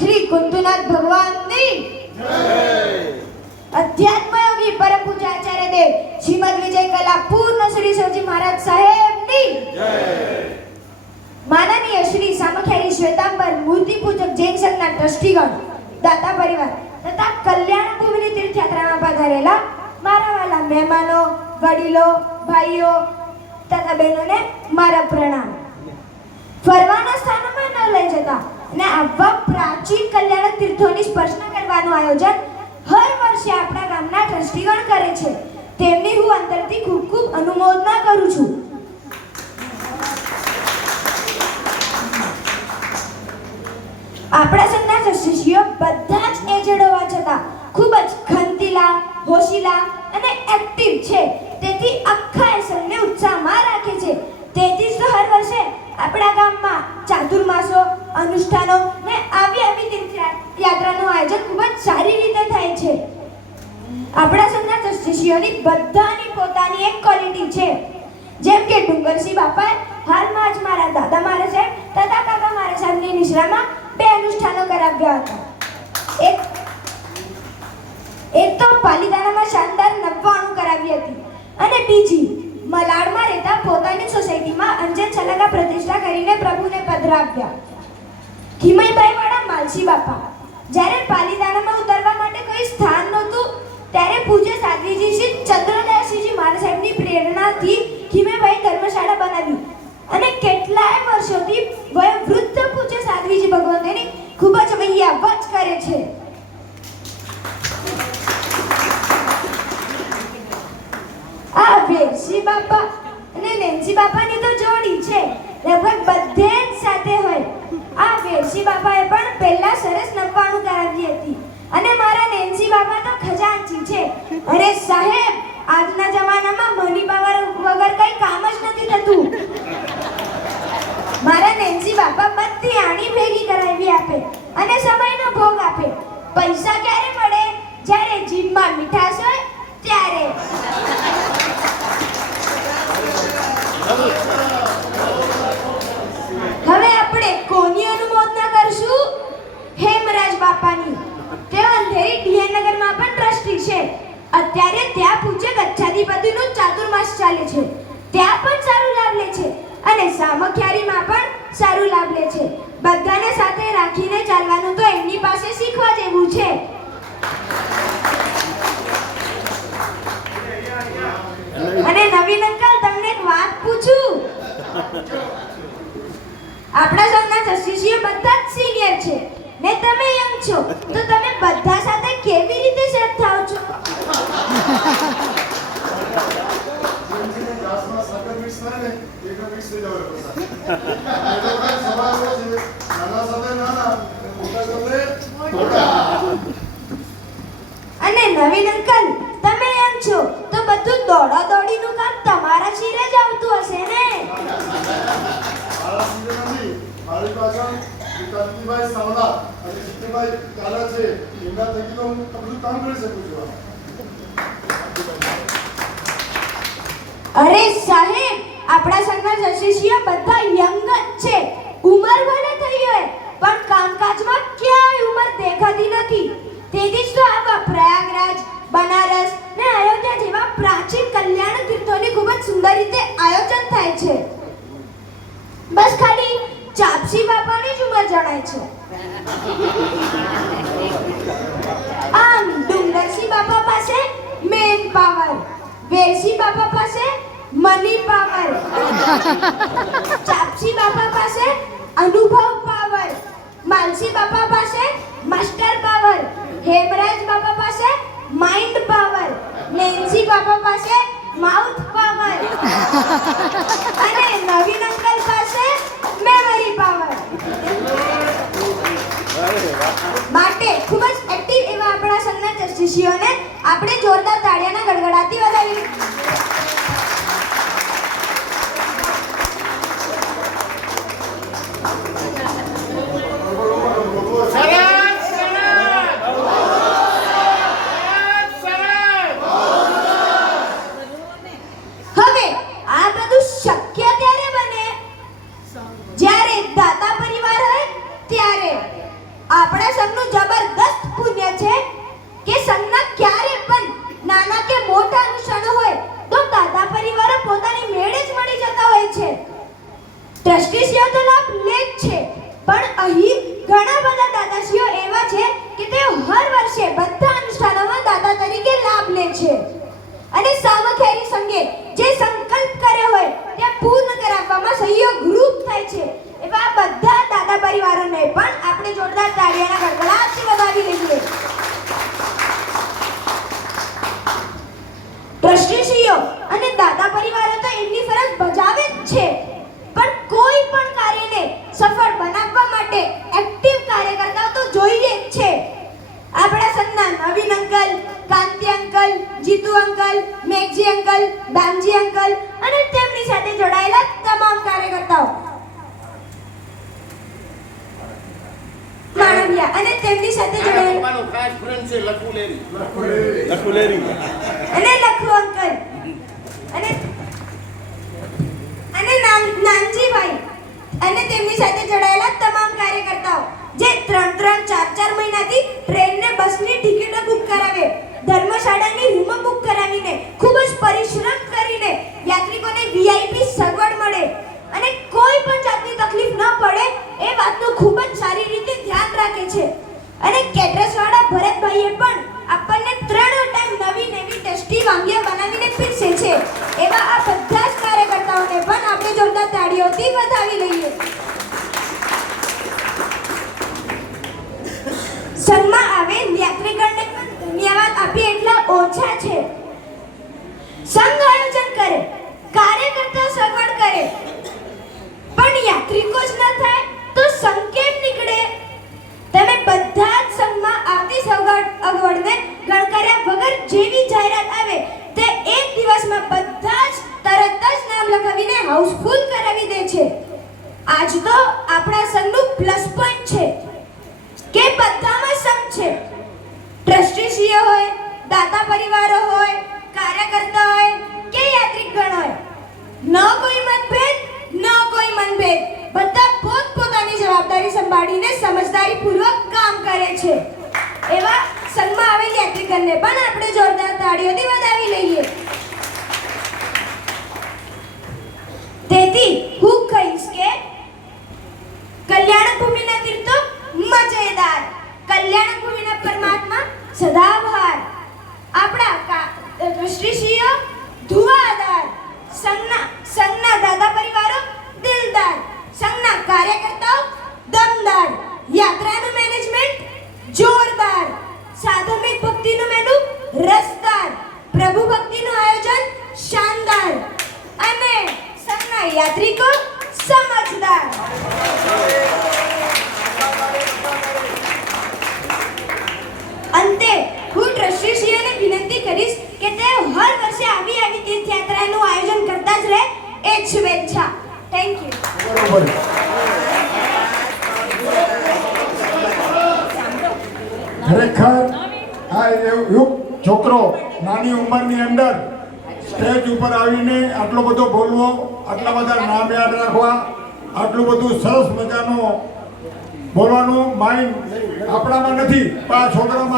શ્રી કુંતુનાથ ભગવાનની અધ્યાત્મ યોગી પરમ પૂજ્ય આચાર્ય દેવ શ્રીમદ વિજય કલા પૂર્ણ શ્રી શિવજી મહારાજ સાહેબની માનનીય શ્રી સામખિયારી શ્વેતાંબર મૂર્તિ પૂજક જૈન સંઘના ટ્રસ્ટીગણ, દાતા પરિવાર તથા કલ્યાણ ભૂમિની તીર્થયાત્રામાં પધારેલા મારા વાલા મહેમાનો, વડીલો, ભાઈઓ તથા બહેનોને મારા પ્રણામ. ફરવાના સ્થાનોમાં ન લઈ જતા અને આવા પ્રાચીન કલ્યાણ તીર્થોની સ્પર્શના કરવાનું આયોજન હર વર્ષે આપણા ગામના ટ્રસ્ટીગણ કરે છે. તેમની હું અંતરથી ખૂબ ખૂબ અનુમોદના કરું છું. આપણા સંઘના ટ્રસ્ટીઓ બધા જ એજેડ હોવા છતાં ખૂબ જ ખંતીલા, હોશીલા અને એક્ટિવ છે. તેથી આખા સંઘને ઉત્સાહમાં રાખે છે. તેથી જ તો હર વર્ષે આપણા ગામમાં ચાતુર્માસો, અનુષ્ઠાનો ને આવી તીર્થયાત્રાનું આયોજન ખૂબ જ સારી રીતે થાય છે. આપણા સંઘના ટ્રસ્ટીઓની બધાની પોતાની એક ક્વોલિટી છે. જેમ કે ડુંગરસિંહ બાપા હાલમાં જ મારા દાદા મારા સાહેબ તથા કાકા મારા સાહેબની નિશ્રામાં 2 અનુષ્ઠાનો કરાવ્યા હતા. એક તો પાલીતાણામાં શાનદાર 99 કરાવી હતી અને બીજી મલાડમાં રહેતા પોતાની સોસાયટીમાં અંજન છલાકા પ્રતિષ્ઠા કરીને પ્રભુને પધરાવ્યા. ખીમઈબાઈ વાળા માલસી બાપા જ્યારે પાલીતાણામાં ઉતરવા માટે કોઈ સ્થાન નહોતું ત્યારે પૂજ્ય સાધ્વીજી શ્રી ચંદ્રદયાસિંહજી મહારાજ સાહેબની પ્રેરણાથી ખીમઈબાઈ ધર્મશાળા બનાવી અને કેટલાય વર્ષોથી વયોવૃદ્ધ પૂજ્ય સાધ્વીજી ભગવંતોની ખૂબ જ વૈયાવચ કરે છે. આ વેરસી બાપા અને નેન્સી બાપાની તો જોડી છે, લગભગ બધે જ સાથે હોય. આ વેરસી બાપાએ પણ પહેલા સરસ 99 કરાવી હતી અને મારા નેન્સી બાપા તો ખજાનચી છે. અરે સાહેબ, આજના જમાનામાં મની પાવર વગર કઈ કામ જ નથી થતું. મારા નેન્સી બાપા બધી આણી ભેગી કરાવી આપે અને સમયનો ભોગ આપે. પૈસા ક્યારે મળે? જ્યારે જીભમાં મીઠાશ હોય ત્યારે. હવે આપણે કોની અનુમોદના કરશું? હેમરાજ બાપાની. તેઓ અંધેરી ડીએનગરમાં પણ ટ્રસ્ટી છે. અત્યારે ત્યાં પૂજ્ય ગચ્છાધિપતિનું ચાતુર્માસ ચાલે છે, ત્યાં પણ સારું લાભ લે છે અને સામખિયારીમાં પણ સારું લાભ લે છે. બધાને સાથે રાખીને ચાલવાનું તો એમની પાસે શીખવા જેવું છે. અને નવીન અંકલ, તમને એક વાત પૂછું. આપણા સંઘના ટ્રસ્ટીઓ બધા જ સિનિયર છે ને તમે યંગ છો, તો તમે બધા સાથે કેવી રીતે સેટ થાઓ છો? અને નવીન અંકલ, તમે યંગ છો તો બધું દોડા દોડીનું કામ તમારા શિરે જ આવતું હશે ને? મારી પાછળ કાંતિભાઈ સાવલા અને જીતુભાઈ કાલા છે, એમના થકી તો હું બધું કામ કરી શકું છું. અરે સાહેબ, આપણા સંઘના ટ્રસ્ટીઓ બધા યંગ જ છે. ઉંમર ભલે થઈ હોય પણ કામકાજમાં ક્યાંય ઉંમર દેખાતી નથી. તેથી જ તો આવા પ્રયાગરાજ, બનારસ ને અયોધ્યા જેવા પ્રાચીન કલ્યાણ તીર્થોની ખૂબ જ સુંદર રીતે આયોજન થાય છે. બસ ખાલી ચાપસી બાપાની જ ઉંમર જણાય છે. આમ ડુંગરસિંહ બાપા પાસે મેન પાવર, વેરસી બાપા પાસે મની પાવર, ચાપસી બાપા પાસે અનુભવ પાવર, માલસી બાપા પાસે માસ્ટર પાવર, હેમરાજ બાપા પાસે માઇન્ડ પાવર, નેન્સી બાપા પાસે માઉથ પાવર અને નવીન અંકલ પાસે મેમરી પાવર. માટે ખૂબ જ એક્ટિવ એવા આપણા સંઘના ટ્રસ્ટીઓને આપણે જોરદાર તાળીઓના ગડગડાટથી વધાવી. હવે આ બધું શક્ય ત્યારે બને જ્યારે દાતા પરિવાર હોય ત્યારે. આપણા સંઘનું જબરદસ્ત પુણ્ય છે કે સંઘના ક્યારે પણ નાના કે મોટા અનુષ્ઠાનો હોય તો દાદા પરિવારો પોતાની મેળે જ મળી જતા હોય છે. ટ્રસ્ટીશ્રીઓ તો લાભ લે જ છે, પણ અહીં ઘણા બધા દાદાશ્રીઓ એવા છે કે તેઓ હર વર્ષે બધા અનુષ્ઠાનોમાં દાદા તરીકે લાભ લે છે અને સામખેરી સંઘે જે સંકલ્પ કર્યો હોય તે પૂર્ણ કરાવવામાં સહયોગરૂપ થાય છે. એવા બધા દાદા પરિવારોને પણ આપણે જોરદાર તાળીઓના ગડગડાટથી વધાવી લઈએ. ટ્રસ્ટીશ્રીઓ અને દાદા પરિવારો તો એમની ફરજ બજાવે જ છે, પણ કોઈ પણ કાર્યને સફળ બનાવવા માટે એક્ટિવ કાર્યકર્તાઓ તો જોઈએ જ છે. આપણા સંઘના Navin uncle, Kanti uncle, Jitu uncle, Meghji uncle, Damji uncle અને તેમની સાથે જોડાયેલા તમામ કાર્યકર્તાઓ, માનવીયા અને તેમની સાથે જોડાયેલા ખાસ ફ્રેન્ડ છે લખુલેરી અને લખુ અંકલ અને નાનજીભાઈ અને તેમની સાથે જોડાયેલા તમામ કાર્યકર્તાઓ જે 3-4 મહિનાથી ટ્રેન ને બસની ટિકિટો બુક કરાવે, ધર્મશાળાની રૂમો બુક કરાવીને ખૂબ જ પરિશ્રમ કરીને યાત્રિકોને વીઆઈપી સગવડ મળે અને કોઈ પણ જાતની તકલીફ ન પડે એ વાતનું ખૂબ જ સારી રીતે ધ્યાન રાખે છે. અને કેટરસવાળા ભરતભાઈએ પણ આપણને 3 ટાઈમ નવી ટેસ્ટી વાનગીઓ બનાવીને પીરસે છે. એવા આ બધા જ કાર્યકર્તાઓને પણ આપણે જોરદાર તાળીઓથી વધાવી લઈએ. સંઘમાં આવેલ યાત્રિકોને પણ ધન્યવાદ આપીએ એટલા ઓછા છે. સંઘ આયોજન કરે, કાર્યકર્તા સગવડ કરે, પણ યાત્રિકો જ ન થાય તો સંઘ કેમ નીકળે? તમે બધા જ સંઘમાં આવતી અગવડને ગણકાર્યા વગર જેવી જાહેરાત આવે તે એક દિવસમાં બધા જ તરત જ નામ લખાવીને હાઉસફુલ કરાવી દે છે. આજ તો આપણા સંઘનું પ્લસ પોઈન્ટ છે કે બધામાં સંઘ છે. ટ્રસ્ટીશ્રીઓ હોય, દાતા પરિવારો હોય, કાર્યકર્તા હોય કે યાત્રિકગણ હોય, ન કોઈ મતભેદ ન કોઈ મનભેદ, બધા પોતપોતાની જવાબદારી સંભાળીને સમજદારીપૂર્વક કામ કરે છે. એવા સંઘમાં આવેલ યાત્રિકગણને પણ આપણે જોરદાર તાળીઓથી વધાવી લઈએ. તેથી હું કહીશ કે કલ્યાણ ભૂમિના તીર્થો મજેદાર, કલ્યાણ ભૂમિના પરમાત્મા સદાબહાર, આપણા ટ્રસ્ટીશ્રીઓ ધુઆધાર, સંઘના દાદા પરિવારો દિલદાર, સંઘના કાર્યકર્તાઓ દમદાર, યાત્રાનું મેનેજમેન્ટ જોરદાર, સાધમિક ભક્તિનું મેનુ રસદાર, પ્રભુ ભક્તિનું આયોજન શાનદાર અને સંઘના યાત્રિકો સમજદાર. અંતે હું ટ્રસ્ટીશ્રીઓને વિનંતી કરીશ કે તેઓ હર વર્ષે આવી તીર્થયાત્રાનું આયોજન કરતા જ રહે એ જ શુભેચ્છા. Thank you. ખરેખર આ યુગ છોકરો નાની ઉંમરની અંદર સ્ટેજ ઉપર આવીને આટલો બધો બોલવો, આટલા બધા નામ યાદ રાખવા, આટલું બધું સરસ મજાનું બોલવાનું માઇન્ડ આપણામાં નથી, પણ આ છોકરામાં